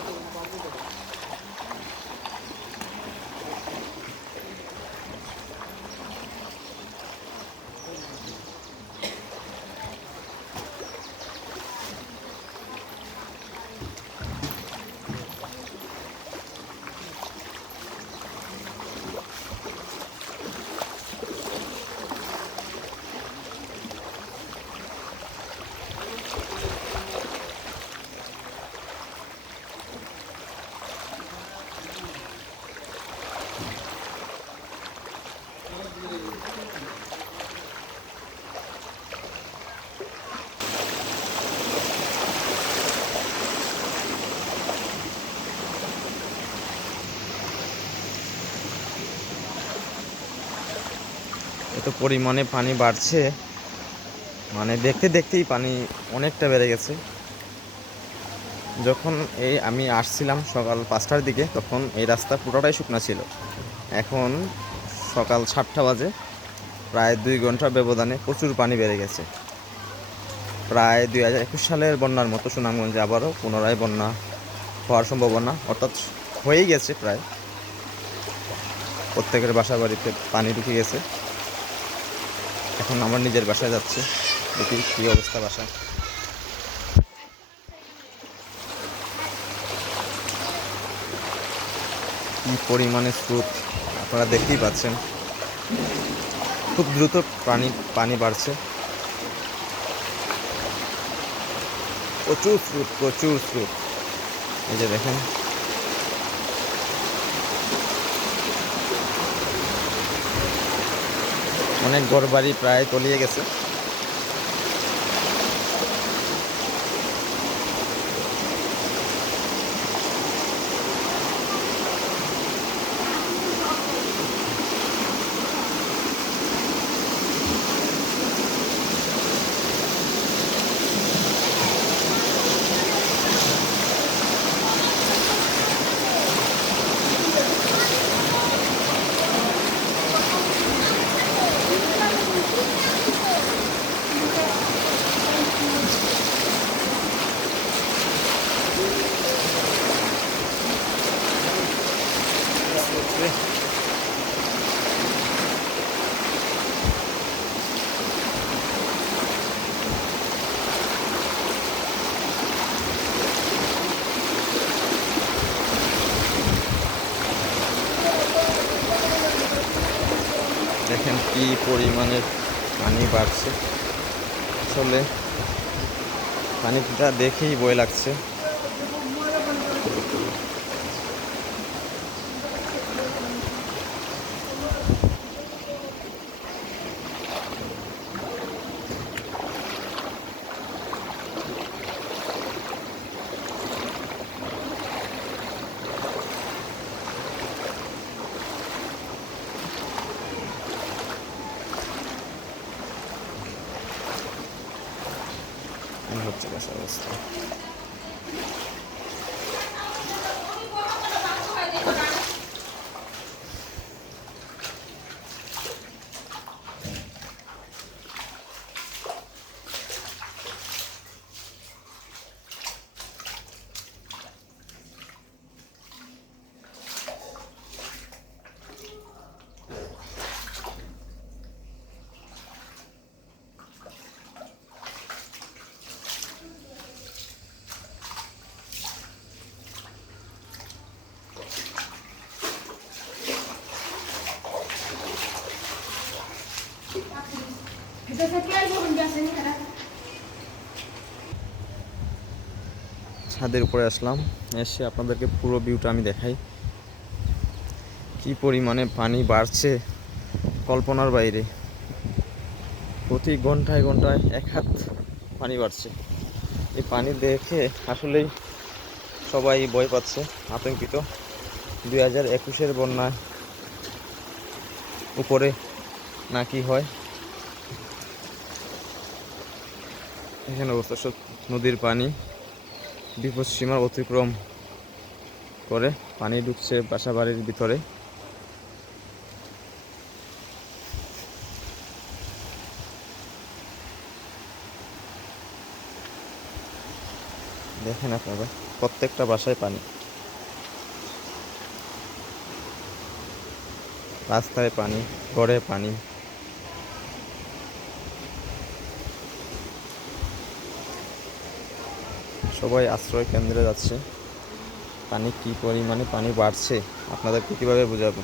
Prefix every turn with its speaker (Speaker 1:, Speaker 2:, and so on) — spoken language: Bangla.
Speaker 1: பாபு এত পরিমাণে পানি বাড়ছে। মানে দেখতে দেখতেই পানি অনেকটা বেড়ে গেছে। যখন এই আমি আসছিলাম সকাল পাঁচটার দিকে, তখন এই রাস্তা পুরোটাই শুকনা ছিল। এখন সকাল সাতটা বাজে। প্রায় দুই ঘণ্টা ব্যবধানে প্রচুর পানি বেড়ে গেছে। প্রায় দুই হাজার একুশ সালের বন্যার মতো সুনামগঞ্জে আবারও পুনরায় বন্যা হওয়ার সম্ভাবনা অর্থাৎ হয়েই গেছে প্রায়। প্রত্যেকের বাসা বাড়িতে পানি ঢুকে গেছে। এখন আমার নিজের বাসায় যাচ্ছে। দেখি কী অবস্থা বাসা কি পরিমাণে স্রোত, আপনারা দেখতেই পাচ্ছেন। খুব দ্রুত পানি পানি বাড়ছে। প্রচুর স্রোত প্রচুর স্রোত। এই যে দেখেন অনেক ঘর বাড়ি প্রায় তলিয়ে গেছে দেখেন কি পরিমাণের পানি বাড়ছে? আসলে পানিটা দেখেই বই লাগছে। 頑って
Speaker 2: くださませ。
Speaker 1: ছাদের উপরে আসলাম, এসে আপনাদেরকে পুরো ভিউটা আমি দেখাই। কি পরিমাণে পানি বাড়ছে কল্পনার বাইরে। প্রতি ঘন্টায় ঘন্টায় এক হাত পানি বাড়ছে। এই পানি দেখে আসলেই সবাই ভয় পাচ্ছে, আতঙ্কিত। দুই হাজার একুশের বন্যায় উপরে না কি হয়? এখানে অবস্থা সব নদীর পানি। বিপদ সীমা অতিক্রম করে, পানি ঢুকছে বাসা বাড়ির ভিতরে। দেখেন আপনারা, প্রত্যেকটা বাসায় পানি। রাস্তায় পানি, ঘরে পানি। সবাই আশ্রয় কেন্দ্রে যাচ্ছে। পানি কি পরিমাণে পানি বাড়ছে? আপনাদেরকে কীভাবে বোঝাবো?